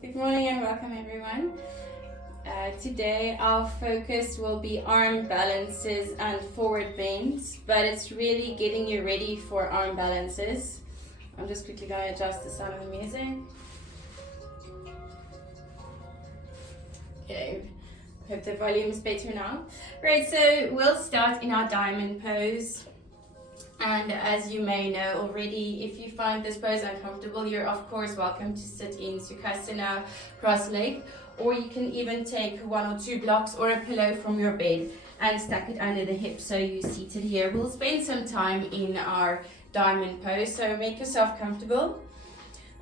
Good morning and welcome everyone. Today our focus will be arm balances and forward bends, but it's really getting you ready for arm balances. I'm just quickly going to adjust the sound of the music. Okay, hope the volume is better now. Right, so we'll start in our diamond pose. And as you may know already, if you find this pose uncomfortable, you're of course welcome to sit in Sukhasana, cross-legged, or you can even take 1 or 2 blocks or a pillow from your bed and stack it under the hips so you're seated here. We'll spend some time in our diamond pose, so make yourself comfortable.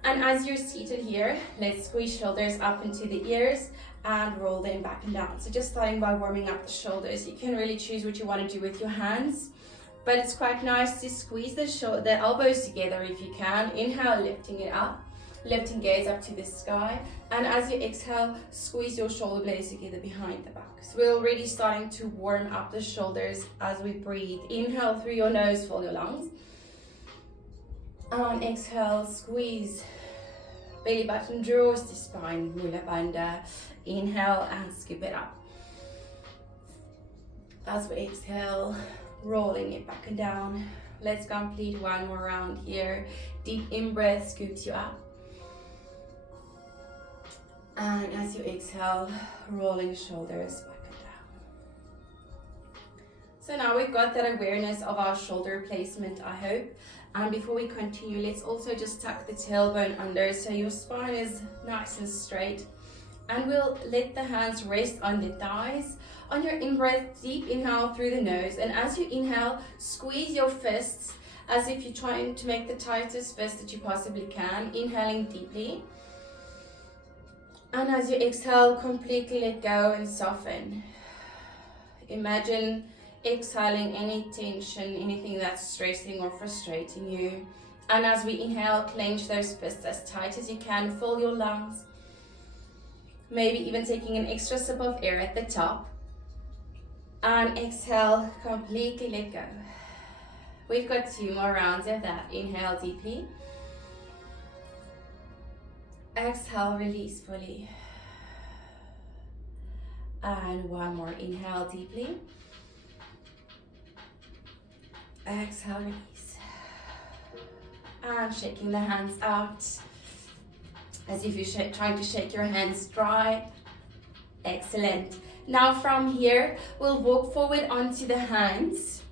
And as you're seated here, let's squeeze shoulders up into the ears and roll them back and down. So just starting by warming up the shoulders. You can really choose what you want to do with your hands. But it's quite nice to squeeze the elbows together if you can. Inhale, lifting it up, lifting gaze up to the sky. And as you exhale, squeeze your shoulder blades together behind the back. So we're already starting to warm up the shoulders as we breathe. Inhale through your nose, fill your lungs. And exhale, squeeze. Belly button draws the spine, Mula Bandha. Inhale and scoop it up. As we exhale, rolling it back and down. Let's complete one more round here. Deep in-breath scoops you up. And as you exhale, rolling shoulders back and down. So now we've got that awareness of our shoulder placement, I hope. And before we continue, let's also just tuck the tailbone under so your spine is nice and straight. And we'll let the hands rest on the thighs. On your in-breath, deep inhale through the nose. And as you inhale, squeeze your fists as if you're trying to make the tightest fist that you possibly can. Inhaling deeply. And as you exhale, completely let go and soften. Imagine exhaling any tension, anything that's stressing or frustrating you. And as we inhale, clench those fists as tight as you can. Fill your lungs. Maybe even taking an extra sip of air at the top. And exhale, completely let go. We've got 2 more rounds of that. Inhale deeply. Exhale, release fully. And 1 more. Inhale deeply. Exhale, release. And shaking the hands out as if you're trying to shake your hands dry. Excellent. Now from here, we'll walk forward onto the hands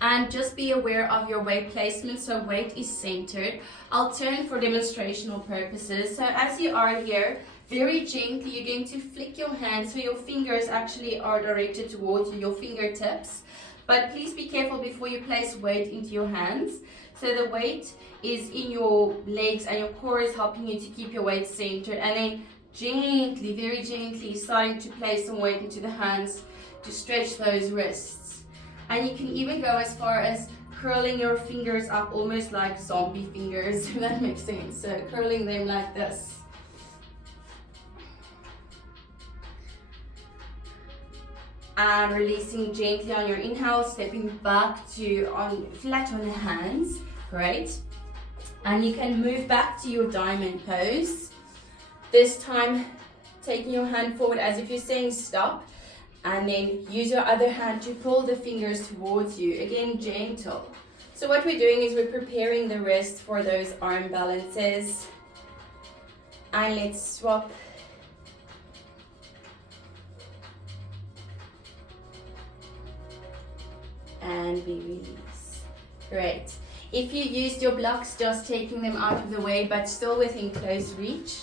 and just be aware of your weight placement, so weight is centered. I'll turn for demonstrational purposes. So as you are here, very gently, you're going to flick your hands so your fingers actually are directed towards you, your fingertips. But please be careful before you place weight into your hands. So the weight is in your legs and your core is helping you to keep your weight centered. And then gently, very gently, starting to place some weight into the hands to stretch those wrists. And you can even go as far as curling your fingers up, almost like zombie fingers, if that makes sense. So curling them like this. And releasing gently on your inhale, stepping back to flat on the hands. Great. And you can move back to your diamond pose. This time, taking your hand forward as if you're saying stop, and then use your other hand to pull the fingers towards you. Again, gentle. So what we're doing is we're preparing the wrist for those arm balances. And let's swap. And we release. Great. If you used your blocks, just taking them out of the way, but still within close reach.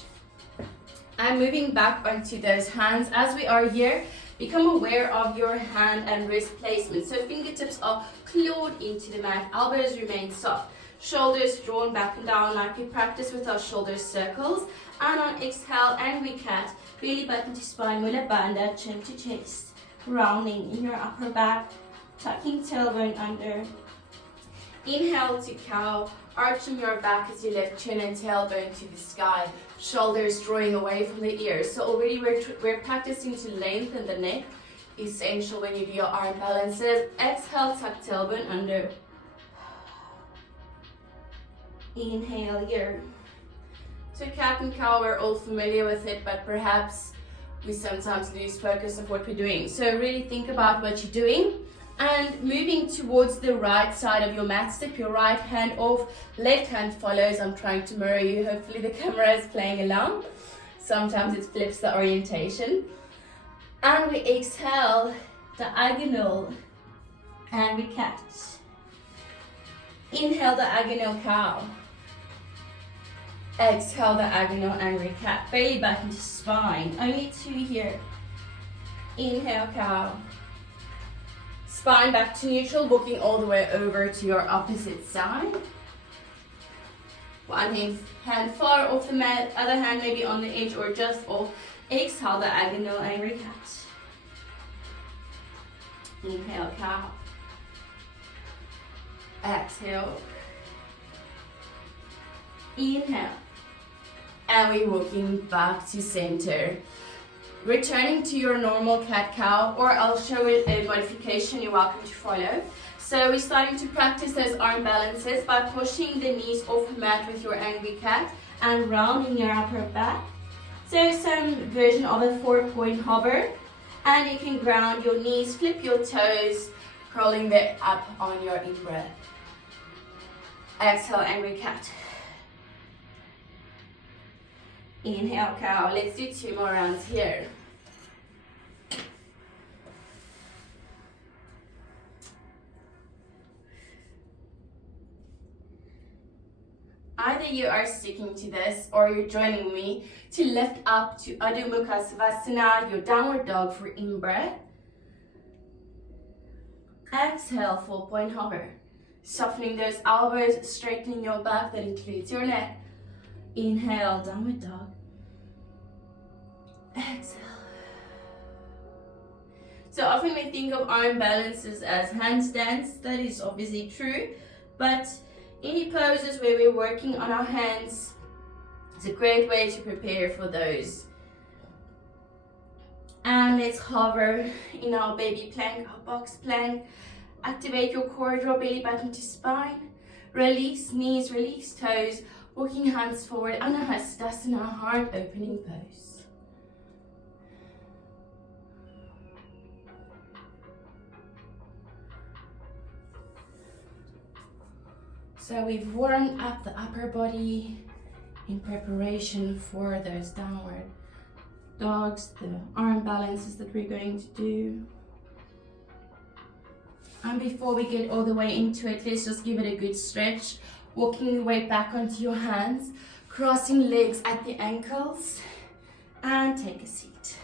And moving back onto those hands. As we are here, become aware of your hand and wrist placement. So fingertips are clawed into the mat, elbows remain soft, shoulders drawn back and down like we practice with our shoulder circles. And on exhale, angry cat, belly button to spine, Mula Bandha, chin to chest, rounding in your upper back, tucking tailbone under. Inhale to cow, arching your back as you lift chin and tailbone to the sky, shoulders drawing away from the ears. So already we're practicing to lengthen the neck, essential when you do your arm balances. Exhale, tuck tailbone under. Inhale here. So cat and cow, we're all familiar with it, but perhaps we sometimes lose focus of what we're doing. So really think about what you're doing and moving towards the right side of your mat. Step your right hand off, left hand follows. I'm trying to mirror you. Hopefully the camera is playing along. Sometimes it flips the orientation. And we exhale, diagonal, and we catch. Inhale, diagonal cow. Exhale, diagonal, angry cat. Belly button to spine. Only 2 here. Inhale, cow. Spine back to neutral, walking all the way over to your opposite side. One hand far off the mat, other hand maybe on the edge or just off. Exhale, diagonal, angry cat. Inhale, cow. Exhale. Inhale. And we're walking back to center. Returning to your normal cat-cow, or I'll show you a modification you're welcome to follow. So we're starting to practice those arm balances by pushing the knees off the mat with your angry cat and rounding your upper back. So some version of a 4-point hover. And you can ground your knees, flip your toes, curling them up on your in-breath. Exhale, angry cat. Inhale, cow. Let's do 2 more rounds here. Either you are sticking to this or you're joining me to lift up to Adho Mukha Savasana, your downward dog for in-breath. Exhale, 4-point hover. Softening those elbows, straightening your back, that includes your neck. Inhale, downward dog. Exhale. So often we think of arm balances as handstands. That is obviously true, but any poses where we're working on our hands is a great way to prepare for those. And let's hover in our baby plank, our box plank. Activate your core, draw belly button to spine. Release knees, release toes. Walking hands forward, Anahastasana, heart opening pose. So we've warmed up the upper body in preparation for those downward dogs, the arm balances that we're going to do. And before we get all the way into it, let's just give it a good stretch. Walking your way back onto your hands, crossing legs at the ankles, and take a seat.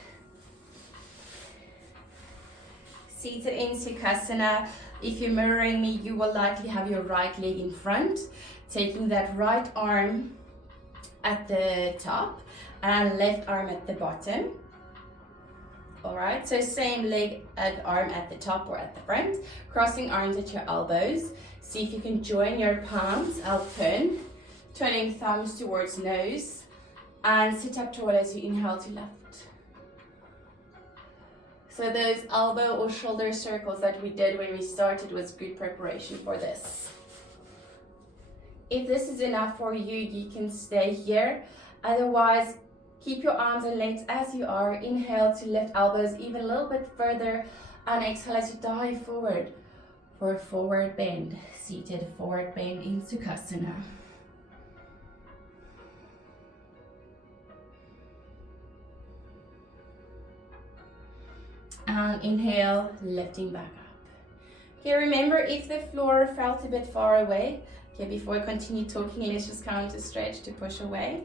Seated in Sukhasana. If you're mirroring me, you will likely have your right leg in front, taking that right arm at the top and left arm at the bottom. Alright, so same leg and arm at the top or at the front, crossing arms at your elbows. See if you can join your palms, out turn, turning thumbs towards nose, and sit up tall as you inhale to left. So those elbow or shoulder circles that we did when we started was good preparation for this. If this is enough for you, you can stay here. Otherwise, keep your arms and legs as you are. Inhale to lift elbows even a little bit further, and exhale as you dive forward for a forward bend. Seated forward bend in Sukhasana. And inhale, lifting back up. Okay, remember if the floor felt a bit far away, okay, before I continue talking, let's just count a stretch to push away.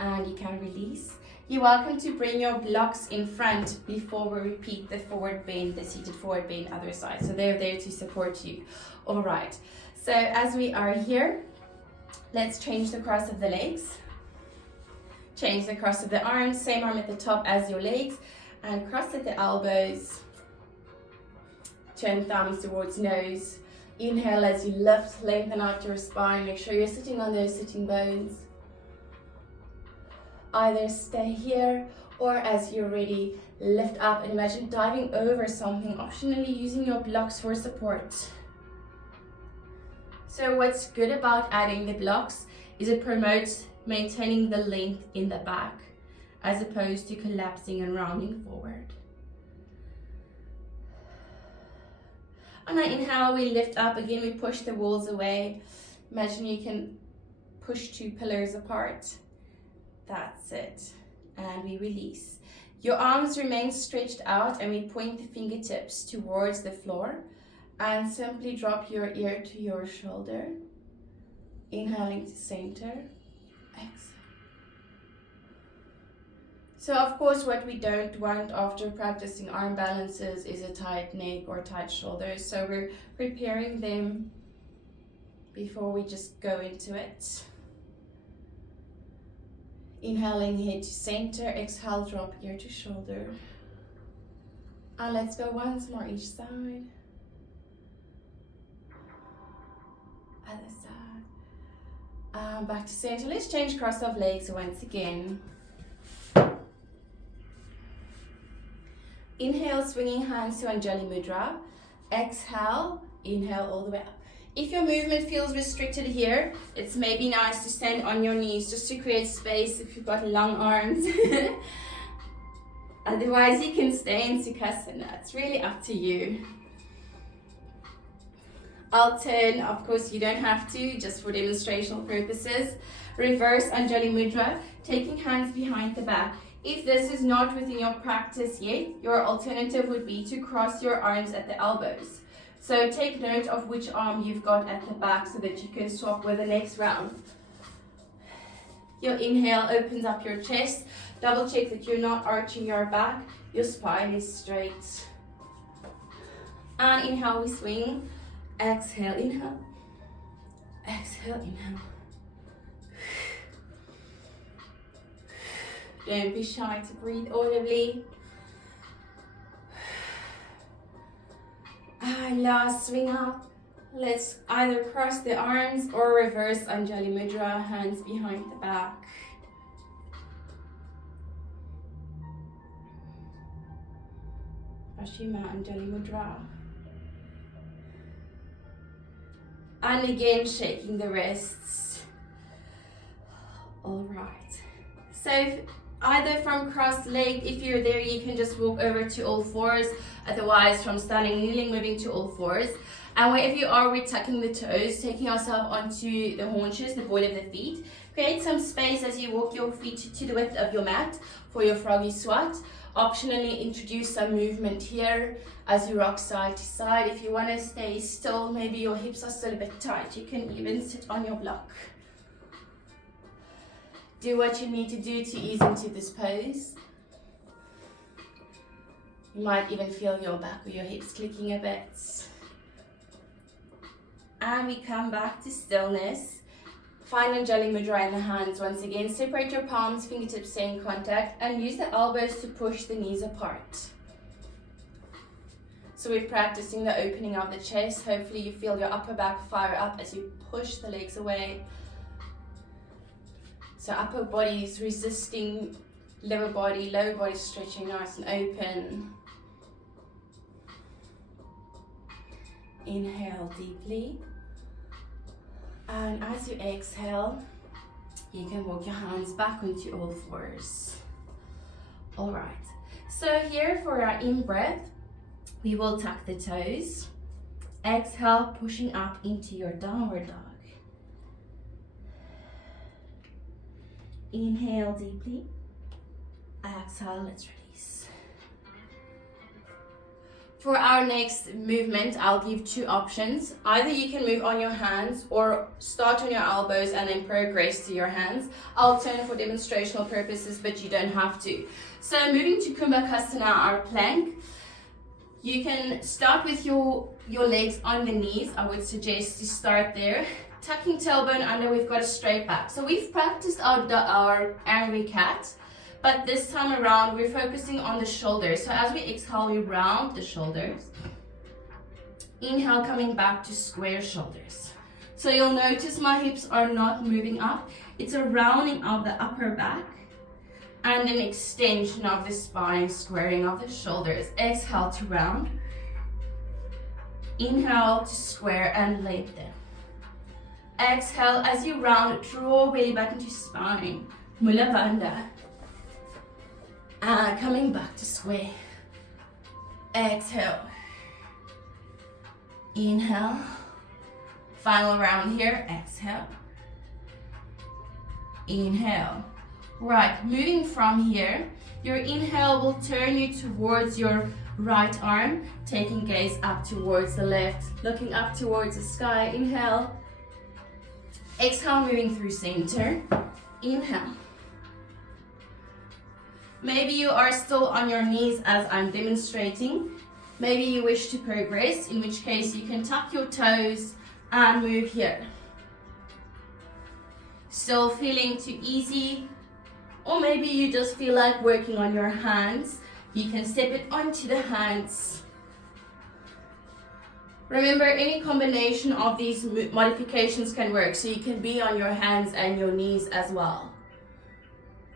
And you can release. You're welcome to bring your blocks in front before we repeat the forward bend, the seated forward bend, other side. So they're there to support you. All right, so as we are here, let's change the cross of the legs. Change the cross of the arms, same arm at the top as your legs, and cross at the elbows. Turn thumbs towards nose. Inhale as you lift, lengthen out your spine. Make sure you're sitting on those sitting bones. Either stay here, or as you're ready, lift up and imagine diving over something, optionally using your blocks for support. So what's good about adding the blocks is it promotes maintaining the length in the back as opposed to collapsing and rounding forward. On our inhale, we lift up. Again, we push the walls away. Imagine you can push two pillars apart. That's it. And we release. Your arms remain stretched out and we point the fingertips towards the floor and simply drop your ear to your shoulder. Inhaling to center. Exhale. So of course what we don't want after practicing arm balances is a tight neck or tight shoulders. So we're preparing them before we just go into it. Inhaling head to center, exhale, drop ear to shoulder. And let's go once more each side. Other side. Back to center. Let's change cross of legs once again. Inhale, swinging hands to Anjali Mudra. Exhale, inhale all the way up. If your movement feels restricted here, it's maybe nice to stand on your knees just to create space if you've got long arms. Otherwise, you can stay in Sukhasana. It's really up to you. I'll turn, of course, you don't have to, just for demonstrational purposes. Reverse Anjali Mudra, taking hands behind the back. If this is not within your practice yet, your alternative would be to cross your arms at the elbows. So take note of which arm you've got at the back so that you can swap with the next round. Your inhale opens up your chest. Double check that you're not arching your back. Your spine is straight. And inhale, we swing. Exhale, inhale. Exhale, inhale. Don't be shy to breathe audibly. And last swing up. Let's either cross the arms or reverse Anjali Mudra, hands behind the back. Paschimma Anjali Mudra. And again, shaking the wrists. All right. So either from crossed leg, if you're there, you can just walk over to all fours. Otherwise, from standing, kneeling, moving to all fours. And wherever you are, we're tucking the toes, taking ourselves onto the haunches, the ball of the feet. Create some space as you walk your feet to the width of your mat for your froggy swat. Optionally, introduce some movement here as you rock side to side. If you want to stay still, maybe your hips are still a bit tight, you can even sit on your block. Do what you need to do to ease into this pose. You might even feel your back or your hips clicking a bit. And we come back to stillness. Find Anjali Mudra in the hands once again. Separate your palms, fingertips stay in contact, and use the elbows to push the knees apart. So we're practicing the opening of the chest. Hopefully you feel your upper back fire up as you push the legs away. So upper body is resisting lower body stretching nice and open. Inhale deeply. And as you exhale, you can walk your hands back onto all fours. All right. So here for our in-breath, we will tuck the toes. Exhale, pushing up into your downward dog. Inhale deeply. Exhale, let's release. For our next movement, I'll give two options. Either you can move on your hands or start on your elbows and then progress to your hands. I'll turn for demonstrational purposes, but you don't have to. So moving to Kumbhakasana, our plank, you can start with your legs on the knees. I would suggest to start there. Tucking tailbone under, we've got a straight back. So we've practiced our angry cat. But this time around, we're focusing on the shoulders. So as we exhale, we round the shoulders. Inhale, coming back to square shoulders. So you'll notice my hips are not moving up. It's a rounding of the upper back and an extension of the spine, squaring of the shoulders. Exhale to round. Inhale to square and lengthen. Exhale as you round, draw belly button to spine. Mula Bandha. And coming back to square. Exhale. Inhale. Final round here. Exhale. Inhale. Right, moving from here, your inhale will turn you towards your right arm, taking gaze up towards the left, looking up towards the sky. Inhale. Exhale, moving through center. Inhale. Maybe you are still on your knees as I'm demonstrating. Maybe you wish to progress, in which case you can tuck your toes and move here. Still feeling too easy? Or maybe you just feel like working on your hands. You can step it onto the hands. Remember, any combination of these modifications can work, so you can be on your hands and your knees as well.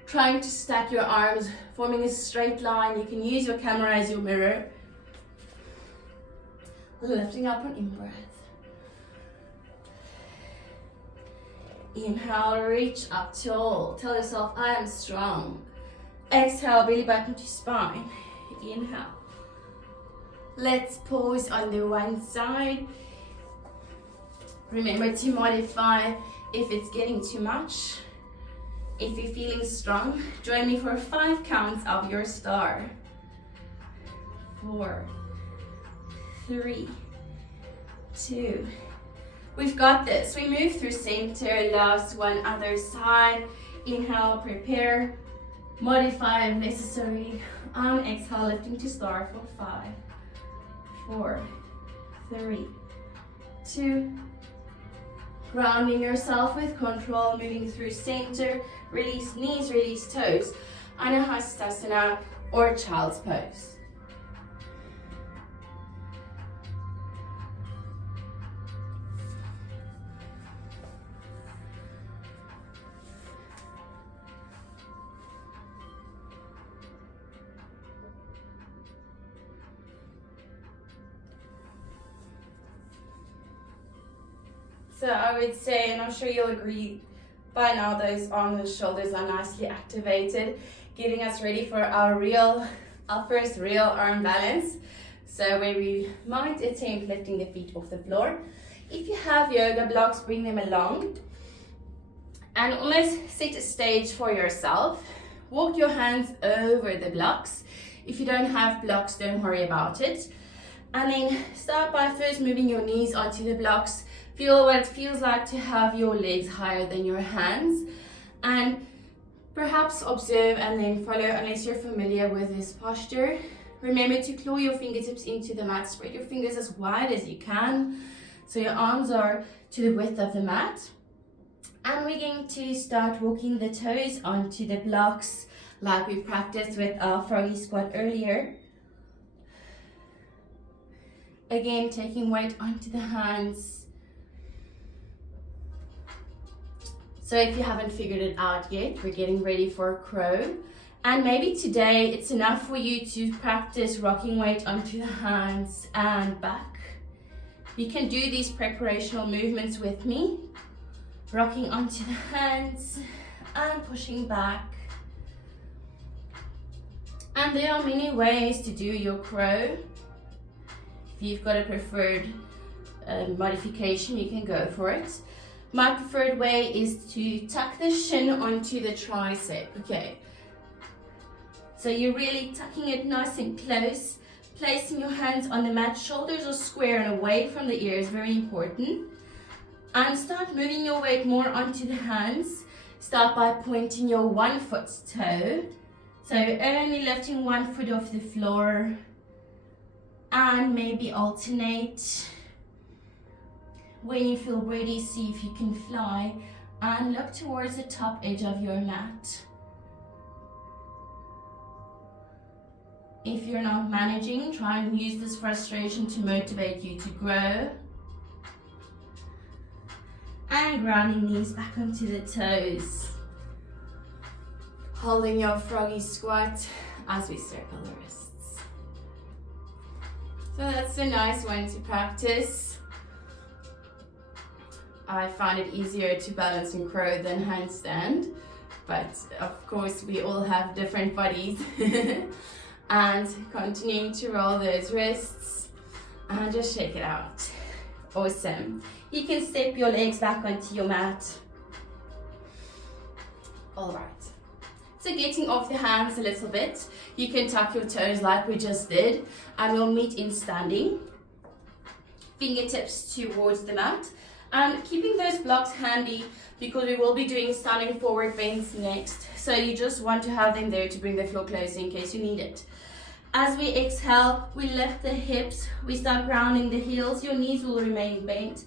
Trying to stack your arms, forming a straight line. You can use your camera as your mirror. Lifting up on in-breath. Inhale, reach up tall. Tell yourself, I am strong. Exhale, belly button to spine. Inhale. Let's pause on the one side. Remember to modify if it's getting too much. If you're feeling strong, join me for 5 counts of your star. 4, 3, 2. We've got this. We move through center, last one, other side. Inhale, prepare. Modify if necessary. And exhale, lifting to star for 5, 4, 3, 2. Grounding yourself with control, moving through center. Release knees, release toes. Anahastasana or child's pose. So I would say, and I'm sure you'll agree by now, those arms and shoulders are nicely activated, getting us ready for our first real arm balance. So where we might attempt lifting the feet off the floor. If you have yoga blocks, bring them along. And almost set a stage for yourself. Walk your hands over the blocks. If you don't have blocks, don't worry about it. And then start by first moving your knees onto the blocks. Feel what it feels like to have your legs higher than your hands. And perhaps observe and then follow, unless you're familiar with this posture. Remember to claw your fingertips into the mat. Spread your fingers as wide as you can, so your arms are to the width of the mat. And we're going to start walking the toes onto the blocks like we practiced with our froggy squat earlier. Again, taking weight onto the hands. So if you haven't figured it out yet, we're getting ready for a crow. And maybe today it's enough for you to practice rocking weight onto the hands and back. You can do these preparational movements with me. Rocking onto the hands and pushing back. And there are many ways to do your crow. If you've got a preferred modification, you can go for it. My preferred way is to tuck the shin onto the tricep. Okay. So you're really tucking it nice and close. Placing your hands on the mat, shoulders are square and away from the ears, very important. And start moving your weight more onto the hands. Start by pointing your one foot toe. So only lifting one foot off the floor. And maybe alternate. When you feel ready, see if you can fly and look towards the top edge of your mat. If you're not managing, try and use this frustration to motivate you to grow. And grounding knees back onto the toes. Holding your froggy squat as we circle the wrists. So that's a nice one to practice. I find it easier to balance in crow than handstand, but of course we all have different bodies. And continuing to roll those wrists and just shake it out. Awesome. You can step your legs back onto your mat. All right. So getting off the hands a little bit, you can tuck your toes like we just did, and we'll meet in standing. Fingertips towards the mat, and keeping those blocks handy because we will be doing standing forward bends next. So you just want to have them there to bring the floor closer in case you need it. As we exhale, we lift the hips, we start grounding the heels, your knees will remain bent,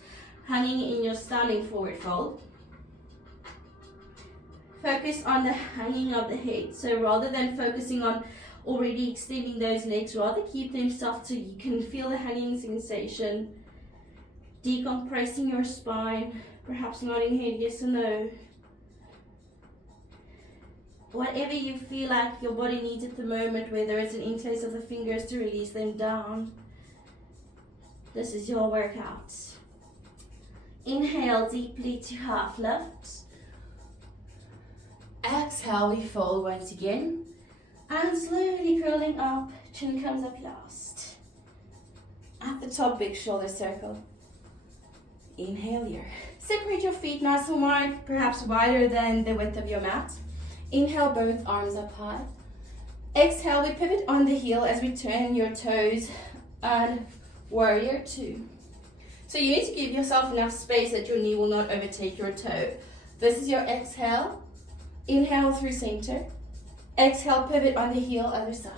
hanging in your standing forward fold. Focus on the hanging of the head, so rather than focusing on already extending those legs, rather keep them soft so you can feel the hanging sensation. Decompressing your spine, perhaps nodding head yes or no. Whatever you feel like your body needs at the moment, whether it's an interlace of the fingers to release them down. This is your workout. Inhale deeply to half lift. Exhale, we fold once again. And slowly curling up, chin comes up last. At the top, big shoulder circle. Inhale here. Separate your feet nice and wide, perhaps wider than the width of your mat. Inhale, both arms up high. Exhale, we pivot on the heel as we turn your toes and warrior two. So you need to give yourself enough space that your knee will not overtake your toe. This is your exhale. Inhale through center. Exhale, pivot on the heel, other side.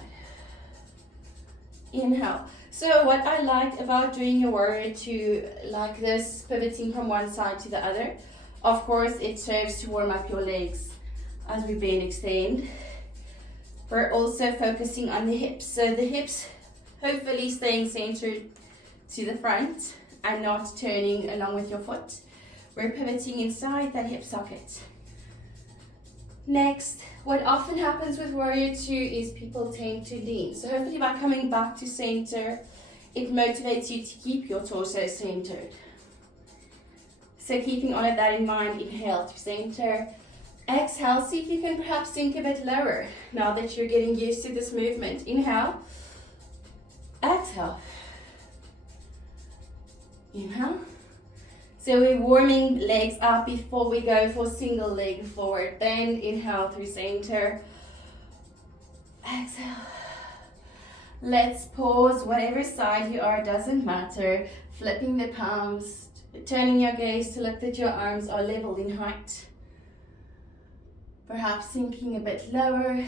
Inhale. So what I like about doing your warrior two like this, pivoting from one side to the other, of course it serves to warm up your legs as we bend, extend. We're also focusing on the hips. So the hips hopefully staying centered to the front and not turning along with your foot. We're pivoting inside that hip socket. Next, what often happens with warrior two is people tend to lean. So hopefully by coming back to center, it motivates you to keep your torso centered. So keeping all of that in mind, inhale to center. Exhale, see if you can perhaps sink a bit lower now that you're getting used to this movement. Inhale. Exhale. Inhale. So we're warming legs up before we go for single leg forward bend. Inhale through center. Exhale. Let's pause. Whatever side you are, doesn't matter. Flipping the palms, turning your gaze to look that your arms are leveled in height. Perhaps sinking a bit lower.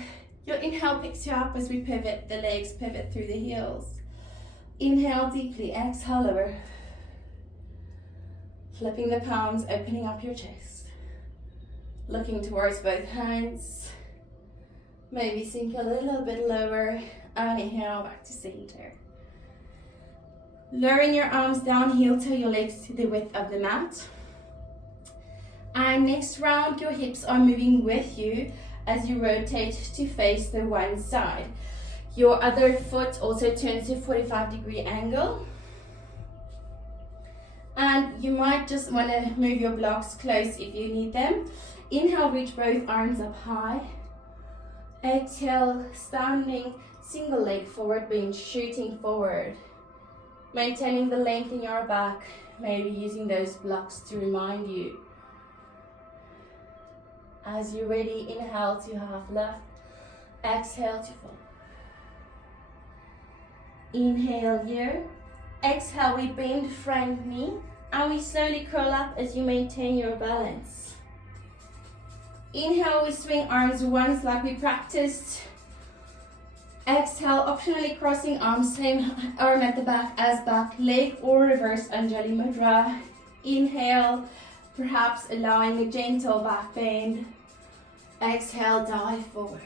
Your inhale picks you up as we pivot. The legs pivot through the heels. Inhale deeply. Exhale lower. Flipping the palms, opening up your chest. Looking towards both hands. Maybe sink a little bit lower. And inhale back to center. Lowering your arms down, heel toe your legs to the width of the mat. And next round, your hips are moving with you as you rotate to face the one side. Your other foot also turns to 45-degree angle. And you might just want to move your blocks close if you need them. Inhale, reach both arms up high. Exhale, standing single leg forward bend, shooting forward. Maintaining the length in your back, maybe using those blocks to remind you. As you're ready, inhale to half lift. Exhale to fold. Inhale here. Exhale, we bend front knee and we slowly curl up as you maintain your balance. Inhale, we swing arms once like we practiced. Exhale, optionally crossing arms, same arm at the back as back leg or reverse Anjali Mudra. Inhale, perhaps allowing a gentle back bend. Exhale, dive forward.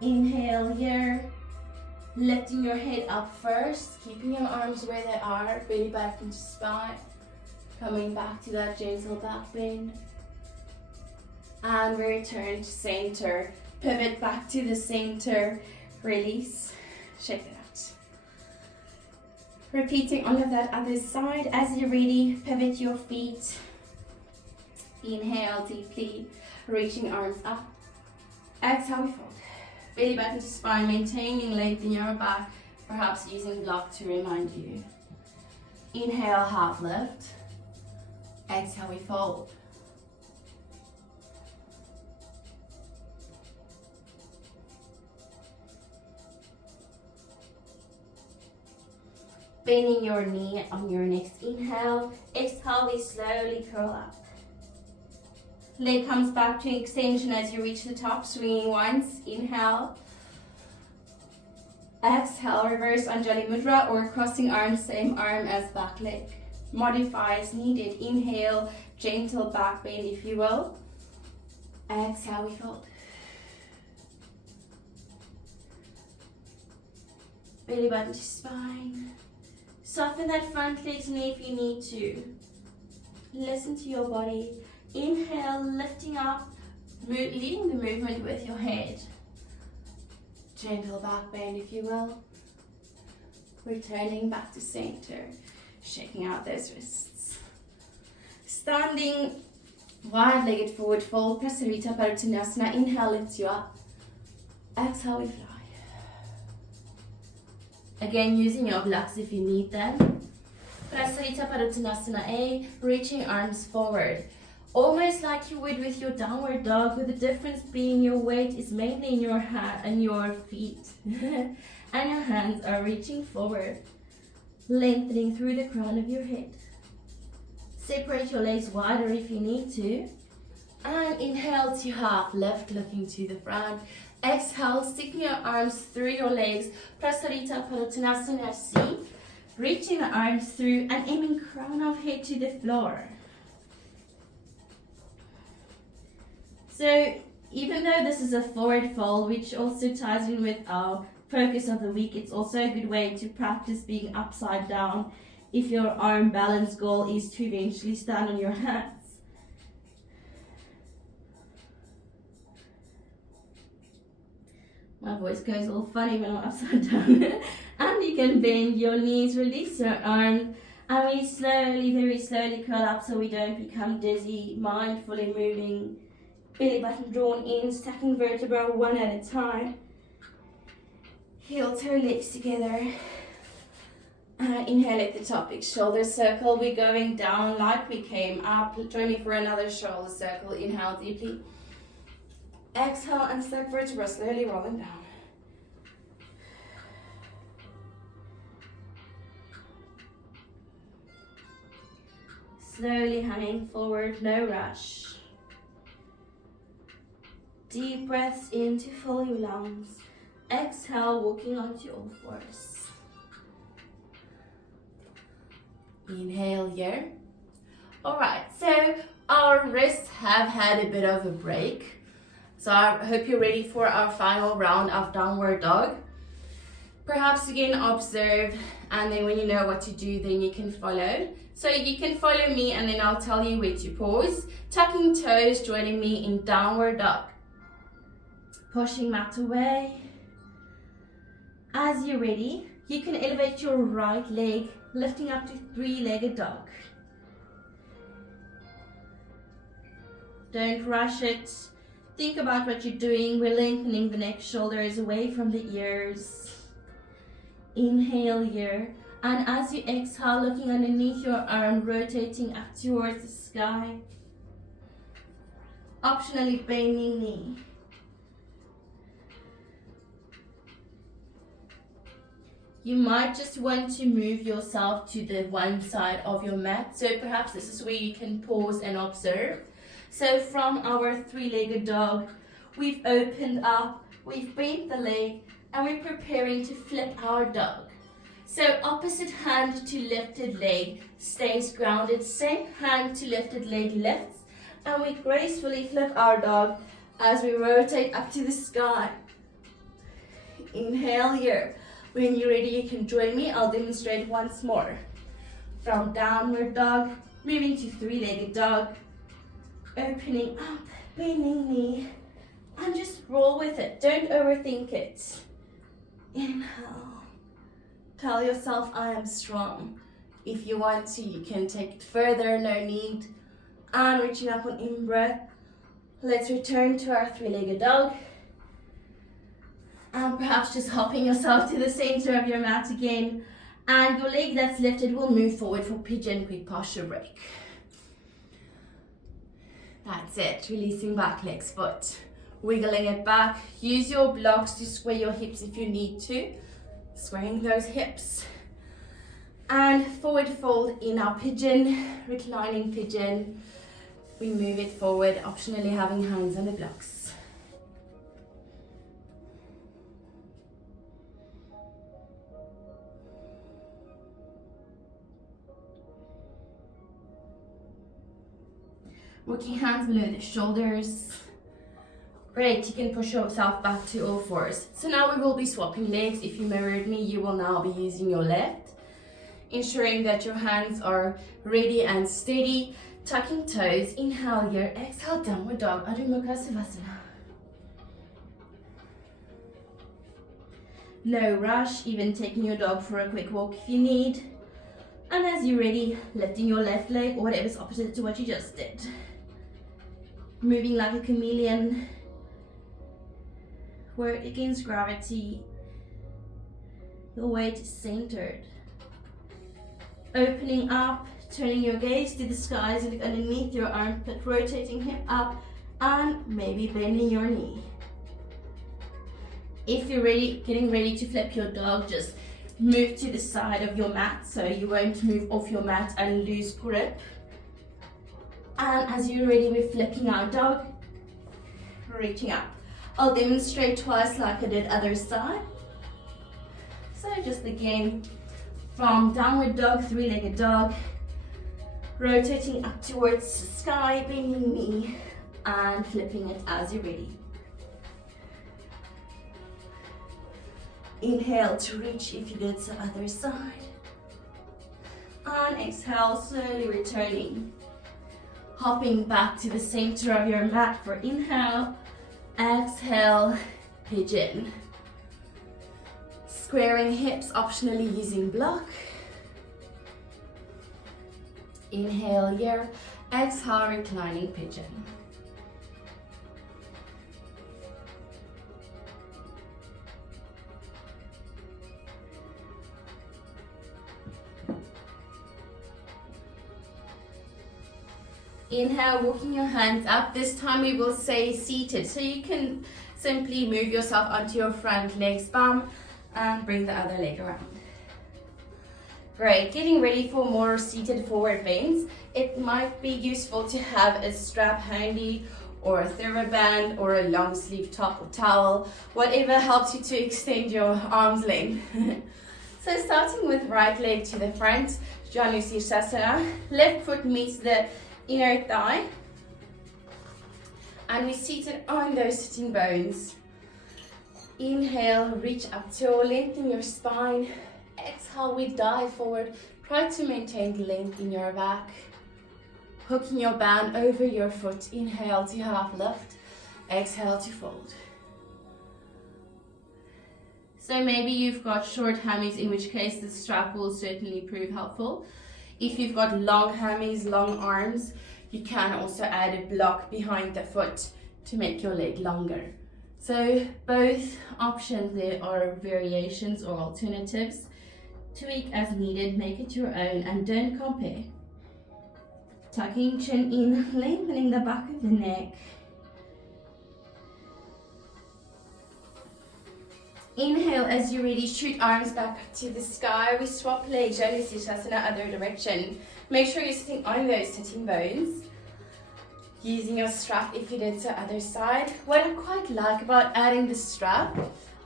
Inhale here, lifting your head up first, keeping your arms where they are, belly back into spine, coming back to that gentle back bend. And return to center, pivot back to the center, release, shake it out. Repeating all of that other side. As you're ready, pivot your feet. Inhale deeply, reaching arms up. Exhale, we fold. Belly button to spine, maintaining length in your back, perhaps using block to remind you. Inhale, half lift. Exhale, we fold. Bending your knee on your next inhale. Exhale, we slowly curl up. Leg comes back to extension as you reach the top, swinging once. Inhale. Exhale, reverse Anjali Mudra or crossing arms, same arm as back leg. Modify as needed. Inhale, gentle back bend if you will. Exhale, we fold. Belly button to spine. Soften that front leg's knee if you need to. Listen to your body. Inhale, lifting up, leading the movement with your head. Gentle back bend if you will. Returning back to center. Shaking out those wrists. Standing wide-legged forward fold. Prasarita Paruttanasana. Inhale lifts you up. Exhale, we fly. Again, using your blocks if you need them. Prasarita Paruttanasana A, reaching arms forward. Almost like you would with your downward dog, with the difference being your weight is mainly in your hand and your feet. And your hands are reaching forward, lengthening through the crown of your head. Separate your legs wider if you need to. And inhale to half lift, looking to the front. Exhale, sticking your arms through your legs. Prasarita Paruttanasana C. Reaching the arms through and aiming crown of head to the floor. So even though this is a forward fold, which also ties in with our focus of the week, it's also a good way to practice being upside down if your arm balance goal is to eventually stand on your hands. My voice goes all funny when I'm upside down. And you can bend your knees, release your arm, and we slowly, very slowly curl up so we don't become dizzy, mindfully moving. Belly button drawn in, stacking vertebra one at a time. Heel toe legs together. Inhale at the top, big shoulder circle. We're going down like we came up. Join me for another shoulder circle. Inhale deeply. Exhale and stack vertebra, slowly rolling down. Slowly hanging forward, no rush. Deep breaths in to fill your lungs. Exhale, walking onto all fours. Inhale here. Alright, so our wrists have had a bit of a break. So I hope you're ready for our final round of downward dog. Perhaps again observe, and then when you know what to do, then you can follow. So you can follow me and then I'll tell you where to pause. Tucking toes, joining me in downward dog. Pushing mat away. As you're ready, you can elevate your right leg, lifting up to three-legged dog. Don't rush it. Think about what you're doing. We're lengthening the neck, shoulders away from the ears. Inhale here. And as you exhale, looking underneath your arm, rotating up towards the sky. Optionally bending knee. You might just want to move yourself to the one side of your mat. So perhaps this is where you can pause and observe. So from our three-legged dog, we've opened up, we've bent the leg, and we're preparing to flip our dog. So opposite hand to lifted leg stays grounded, same hand to lifted leg lifts, and we gracefully flip our dog as we rotate up to the sky. Inhale here. When you're ready, you can join me. I'll demonstrate once more. From downward dog, moving to three-legged dog, opening up, bending knee, and just roll with it. Don't overthink it. Inhale. Tell yourself, I am strong. If you want to, you can take it further, no need. And reaching up on in-breath. Let's return to our three-legged dog. And perhaps just hopping yourself to the center of your mat again. And your leg that's lifted will move forward for pigeon, quick posture break. That's it, releasing back legs, foot. Wiggling it back. Use your blocks to square your hips if you need to. Squaring those hips. And forward fold in our pigeon, reclining pigeon. We move it forward, optionally having hands on the blocks. Working hands below the shoulders. Great, you can push yourself back to all fours. So now we will be swapping legs. If you mirrored me, you will now be using your left. Ensuring that your hands are ready and steady. Tucking toes, inhale here, exhale, downward dog, Adho Mukha Savasana. No rush, even taking your dog for a quick walk if you need. And as you're ready, lifting your left leg or whatever's opposite to what you just did. Moving like a chameleon. Work against gravity. Your weight is centered. Opening up, turning your gaze to the skies, look underneath your armpit, rotating hip up, and maybe bending your knee. If you're ready, getting ready to flip your dog, just move to the side of your mat so you won't move off your mat and lose grip. And as you're ready, we're flipping our dog, reaching up. I'll demonstrate twice like I did other side. So just again, from downward dog, three-legged dog, rotating up towards the sky, bending knee, and flipping it as you're ready. Inhale to reach if you did the other side. And exhale, slowly returning. Hopping back to the center of your mat for inhale. Exhale, pigeon. Squaring hips, optionally using block. Inhale here, exhale, reclining pigeon. Inhale, walking your hands up. This time we will say seated. So you can simply move yourself onto your front leg span and bring the other leg around. Great, getting ready for more seated forward bends. It might be useful to have a strap handy or a TheraBand or a long sleeve top or towel, whatever helps you to extend your arm's length. So starting with right leg to the front, Janu Sirsasana, left foot meets the inner thigh, and we're seated on those sitting bones. Inhale, reach up to lengthen your spine. Exhale, we dive forward. Try to maintain the length in your back. Hooking your band over your foot. Inhale to half lift. Exhale to fold. So maybe you've got short hammies, in which case the strap will certainly prove helpful. If you've got long hammies, long arms, you can also add a block behind the foot to make your leg longer. So both options, there are variations or alternatives. Tweak as needed, make it your own, and don't compare. Tucking chin in, lengthening the back of the neck. Inhale as you're ready, shoot arms back to the sky. We swap legs, Janu Sirsasana, other direction. Make sure you're sitting on those sitting bones. Using your strap if you did the other side. What I quite like about adding the strap,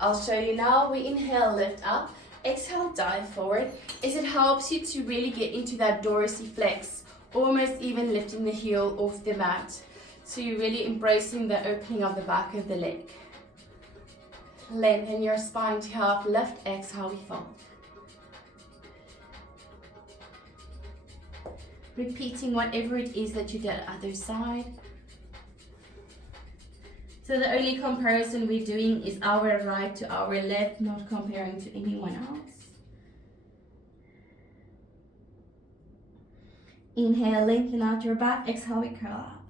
I'll show you now. We inhale, lift up. Exhale, dive forward. Is it helps you to really get into that dorsiflex, almost even lifting the heel off the mat. So you're really embracing the opening of the back of the leg. Lengthen your spine to half lift, exhale, we fold. Repeating whatever it is that you did other side. So the only comparison we're doing is our right to our left, not comparing to anyone else. Inhale, lengthen out your back. Exhale, we curl up.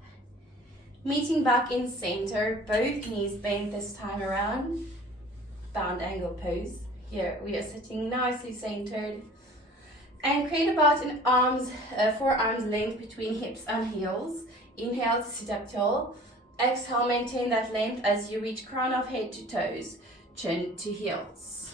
Meeting back in center, both knees bent this time around. Bound angle pose. Here we are sitting nicely centered. And create about an forearms length between hips and heels. Inhale to sit up tall. Exhale, maintain that length as you reach crown of head to toes, chin to heels.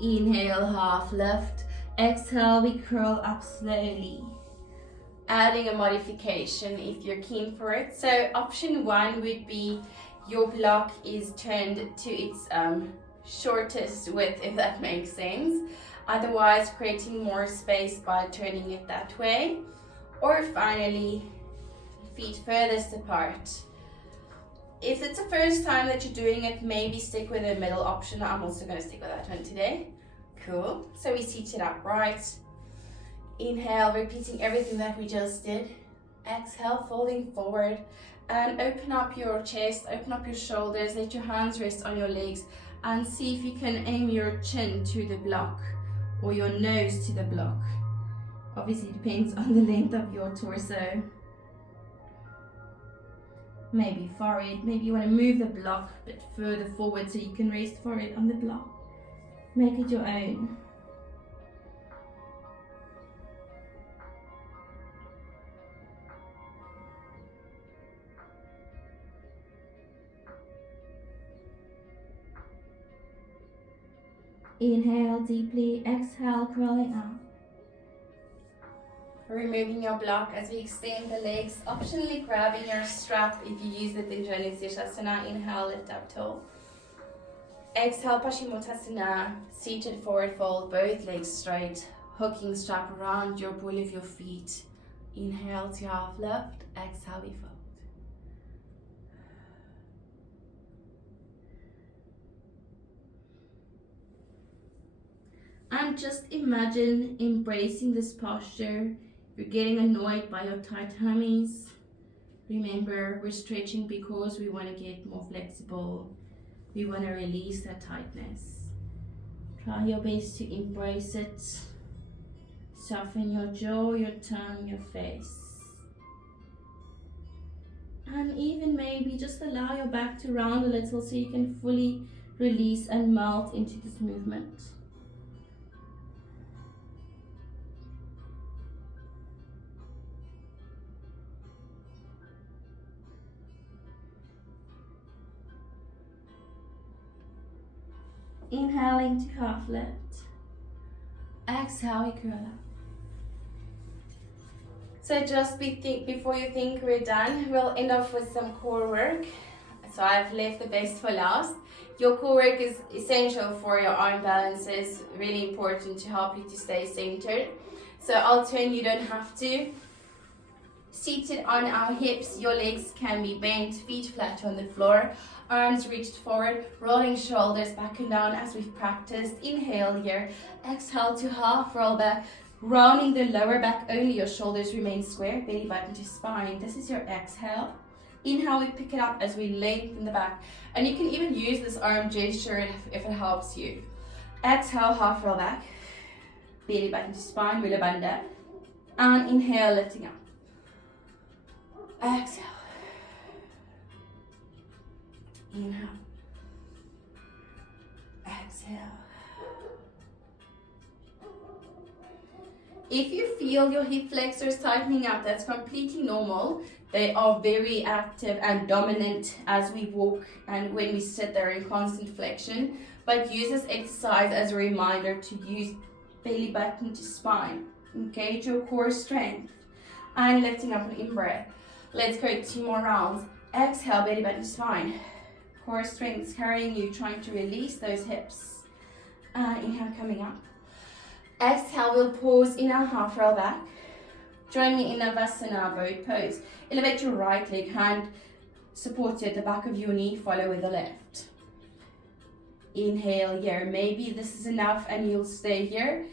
Inhale, half lift. Exhale, we curl up slowly. Adding a modification if you're keen for it. So option 1 would be your block is turned to its shortest width, if that makes sense. Otherwise, creating more space by turning it that way. Or finally, feet furthest apart. If it's the first time that you're doing it, maybe stick with the middle option. I'm also going to stick with that one today. Cool. So we seated upright. Inhale, repeating everything that we just did. Exhale, folding forward. And open up your chest, open up your shoulders, let your hands rest on your legs, and see if you can aim your chin to the block or your nose to the block. Obviously, it depends on the length of your torso. Maybe forehead, maybe you want to move the block a bit further forward so you can rest forehead on the block. Make it your own. Inhale deeply, exhale, curling up. Removing your block as we extend the legs, optionally grabbing your strap if you use it in Sirsasana. Inhale, lift up tall. Exhale, Paschimottanasana, seated forward fold, both legs straight, hooking strap around your ball of your feet. Inhale to half lift, exhale, we fold. And just imagine embracing this posture. If you're getting annoyed by your tight tummies, remember we're stretching because we want to get more flexible. We want to release that tightness. Try your best to embrace it. Soften your jaw, your tongue, your face. And even maybe just allow your back to round a little so you can fully release and melt into this movement. Inhaling to half lift. Exhale, we curl up. So just before you think we're done, we'll end off with some core work. So I've left the best for last. Your core work is essential for your arm balances, really important to help you to stay centered. So I'll turn, you don't have to. Seated on our hips, your legs can be bent, feet flat on the floor, arms reached forward, rolling shoulders back and down as we've practiced. Inhale here, exhale to half roll back, rounding the lower back only, your shoulders remain square, belly button to spine. This is your exhale. Inhale, we pick it up as we lengthen the back. And you can even use this arm gesture if it helps you. Exhale, half roll back, belly button to spine, mula bandha. And inhale, lifting up. Exhale. Inhale. Exhale. If you feel your hip flexors tightening up, that's completely normal. They are very active and dominant as we walk and when we sit there in constant flexion. But use this exercise as a reminder to use belly button to spine. Engage your core strength. And lifting up an in-breath. Let's go 2 more rounds. Exhale, belly button to spine. Core strength is carrying you, trying to release those hips. And inhale, coming up. Exhale, we'll pause in our half roll back. Join me in Navasana, boat pose. Elevate your right leg, hand supported at the back of your knee, follow with the left. Inhale here. Maybe this is enough and you'll stay here.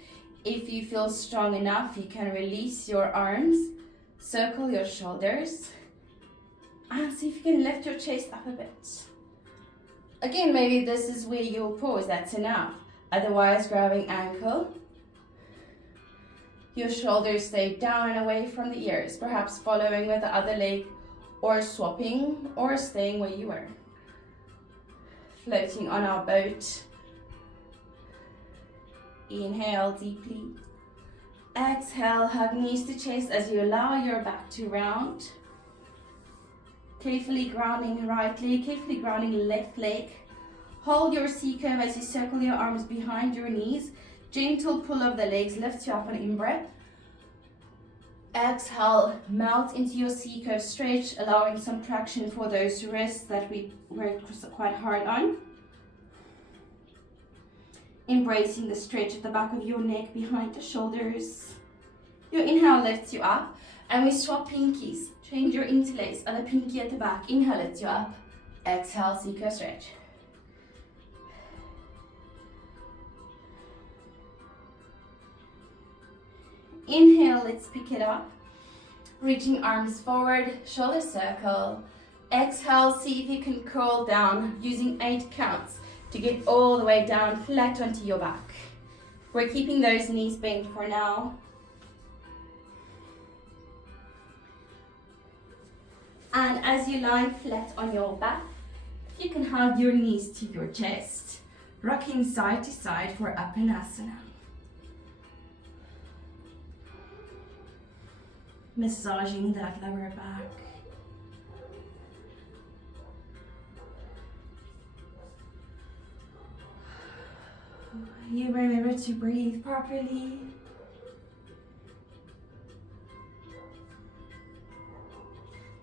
If you feel strong enough, you can release your arms, circle your shoulders, and see if you can lift your chest up a bit. Again, maybe this is where you'll pause, that's enough. Otherwise, grabbing ankle. Your shoulders stay down and away from the ears, perhaps following with the other leg, or swapping, or staying where you were. Floating on our boat. Inhale deeply. Exhale, hug knees to chest as you allow your back to round. Carefully grounding right leg, carefully grounding left leg. Hold your C curve as you circle your arms behind your knees. Gentle pull of the legs lifts you up on in-breath. Exhale, melt into your C curve stretch, allowing some traction for those wrists that we worked quite hard on. Embracing the stretch at the back of your neck, behind the shoulders. Your inhale lifts you up, and we swap pinkies. Change your interlace, other pinky at the back. Inhale lifts you up. Exhale, C curve stretch. Inhale, let's pick it up. Reaching arms forward, shoulder circle. Exhale, see if you can curl down using 8 counts to get all the way down flat onto your back. We're keeping those knees bent for now. And as you lie flat on your back, you can hug your knees to your chest, rocking side to side for Apanasana. Massaging that lower back. You remember to breathe properly.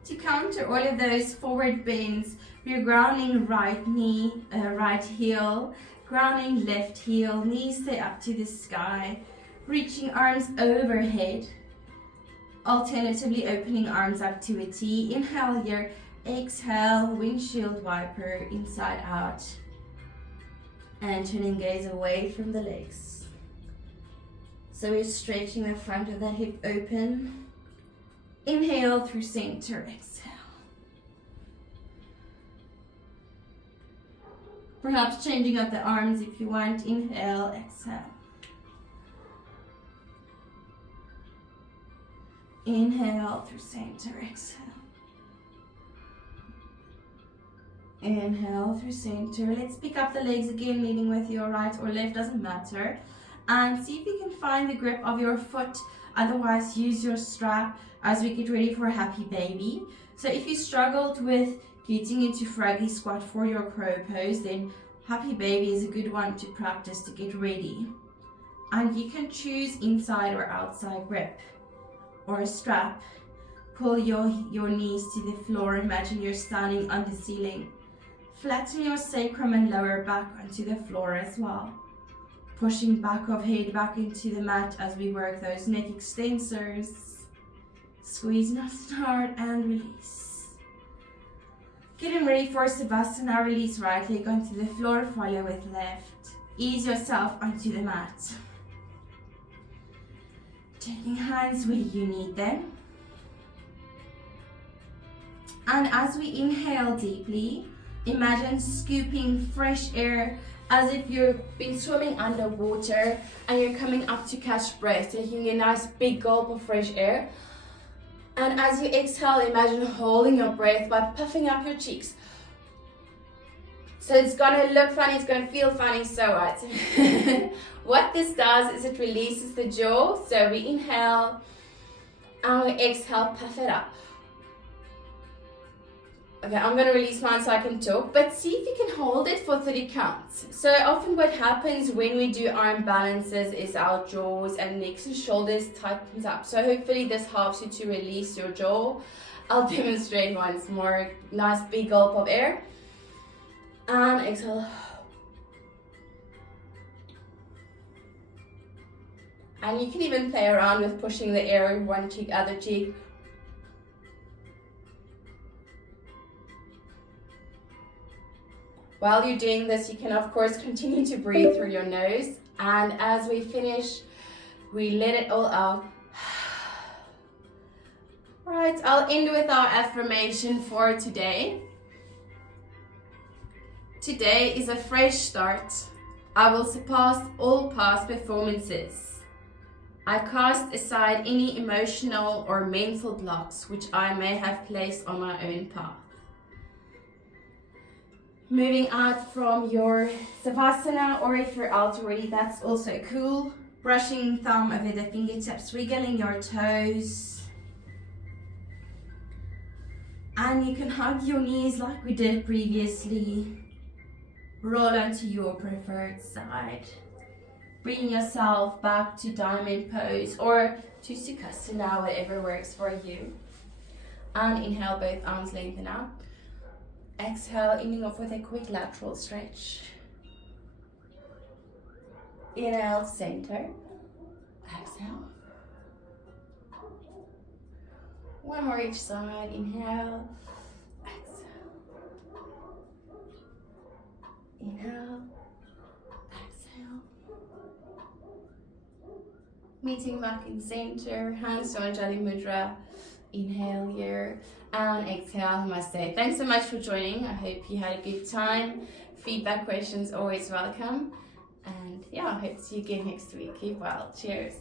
To counter all of those forward bends, we're grounding right knee, right heel, grounding left heel, knees stay up to the sky, reaching arms overhead. Alternatively, opening arms up to a T. Inhale here, exhale, windshield wiper, inside out. And turning gaze away from the legs. So we're stretching the front of the hip open. Inhale through center, exhale. Perhaps changing up the arms if you want. Inhale, exhale. Inhale through center, exhale. Inhale through center. Let's pick up the legs again, leading with your right or left, doesn't matter. And see if you can find the grip of your foot. Otherwise, use your strap as we get ready for a happy baby. So if you struggled with getting into froggy squat for your crow pose, then happy baby is a good one to practice to get ready. And you can choose inside or outside grip or a strap. Pull your knees to the floor. Imagine you're standing on the ceiling. Flatten your sacrum and lower back onto the floor as well. Pushing back of head back into the mat as we work those neck extensors. Squeeze nice and hard and release. Getting ready for Savasana. Release right leg onto the floor, follow with left. Ease yourself onto the mat. Taking hands where you need them. And as we inhale deeply, imagine scooping fresh air as if you've been swimming underwater and you're coming up to catch breath, taking a nice big gulp of fresh air. And as you exhale, imagine holding your breath by puffing up your cheeks. So it's gonna look funny, it's gonna feel funny, so what? What this does is it releases the jaw. So we inhale and we exhale, puff it up. Okay, I'm going to release mine so I can talk, but see if you can hold it for 30 counts. So often what happens when we do arm balances is our jaws and necks and shoulders tightens up. So hopefully this helps you to release your jaw. I'll demonstrate once more. Nice big gulp of air. And exhale. And you can even play around with pushing the air one cheek, other cheek. While you're doing this, you can of course continue to breathe through your nose, and as we finish, we let it all out. Right, I'll end with our affirmation for today. Today is a fresh start. I will surpass all past performances. I cast aside any emotional or mental blocks which I may have placed on my own path. Moving out from your Savasana, or if you're out already, that's also cool. Brushing thumb over the fingertips, wiggling your toes. And you can hug your knees like we did previously. Roll onto your preferred side. Bring yourself back to diamond pose or to Sukhasana, whatever works for you. And inhale, both arms lengthen out. Exhale, ending off with a quick lateral stretch. Inhale, center. Exhale. One more each side. Inhale. Exhale. Inhale. Exhale. Meeting back in center. Hands to Anjali Mudra. Inhale here. And exhale, namaste. thanks so much for joining. I hope you had a good time. Feedback, questions, always welcome. And yeah, I hope to see you again next week. Keep well. Cheers.